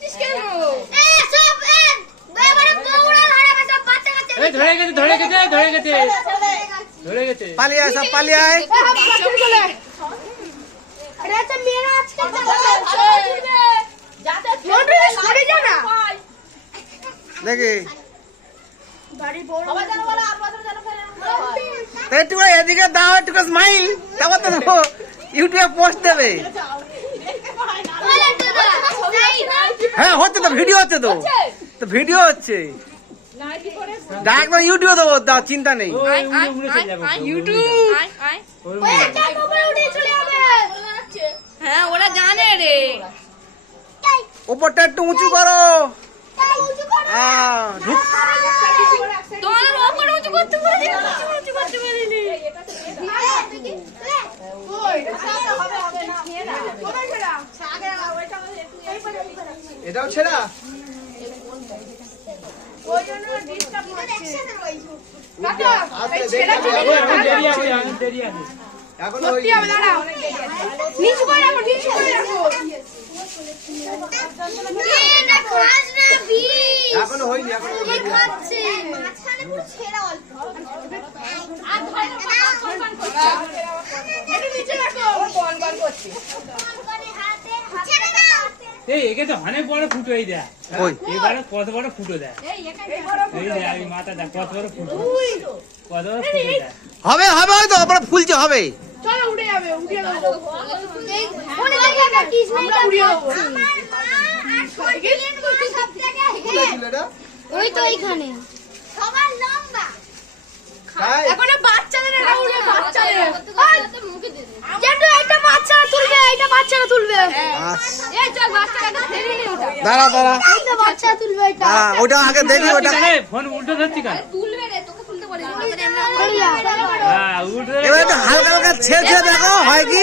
দিচ্ছিস কেন? ধরে গেছে পালিয়ে আয়, সব পালিয়ে আয়। দেখি একটু এদিকে দাও, একটু স্মাইল, তারপর তো ইউটিউবে পোস্ট দেবে। হ্যাঁ হচ্ছে তো, ভিডিও হচ্ছে তো, তো ভিডিও হচ্ছে, ডাইরেক্ট ইউটিউবে দেবো, দাও চিন্তা নেই। হ্যাঁ ওরা জানে রে। উপরটা একটু উঁচু করো। তোমাদের ওপরে উঁচু করতে পারিনি, উঁচু করতে পারিনি। এটাও ছেড়া। এখন এখনো হয়নি, এই একে তো অনেক বড় ফুটো এই দেয়, এবারে কত বড় ফুটো দেয়, এই দেয় মাথা দেয় কত বড় ফুটো, কত বড় ফুটো দেয়। হবে হবে, হয়তো আপনার ফুলছে হবে। চলো উঠে যাবে, উঠে যাবে। ওই তো এইখানে সবার লম্বা এখনো বাচ্চাদের এটা উড়ে, বাচ্চাদের যেটা একটা বাচ্চারা তুলবে, এইটা বাচ্চারা তুলবে। এই চল বাচ্চাটা ধরে নে ওটা। দাঁড়া দাঁড়া, এইটা বাচ্চারা তুলবে, এটা ওটা আগে দেখি, ওটা ফোন উল্টো ধরছি কেন? তুলবে রে, তোকে তুলতে পারি না। হ্যাঁ উল্টো এবার একটু হালকা হালকা ছেড়ে ছেড়ে দেখো হয় কি।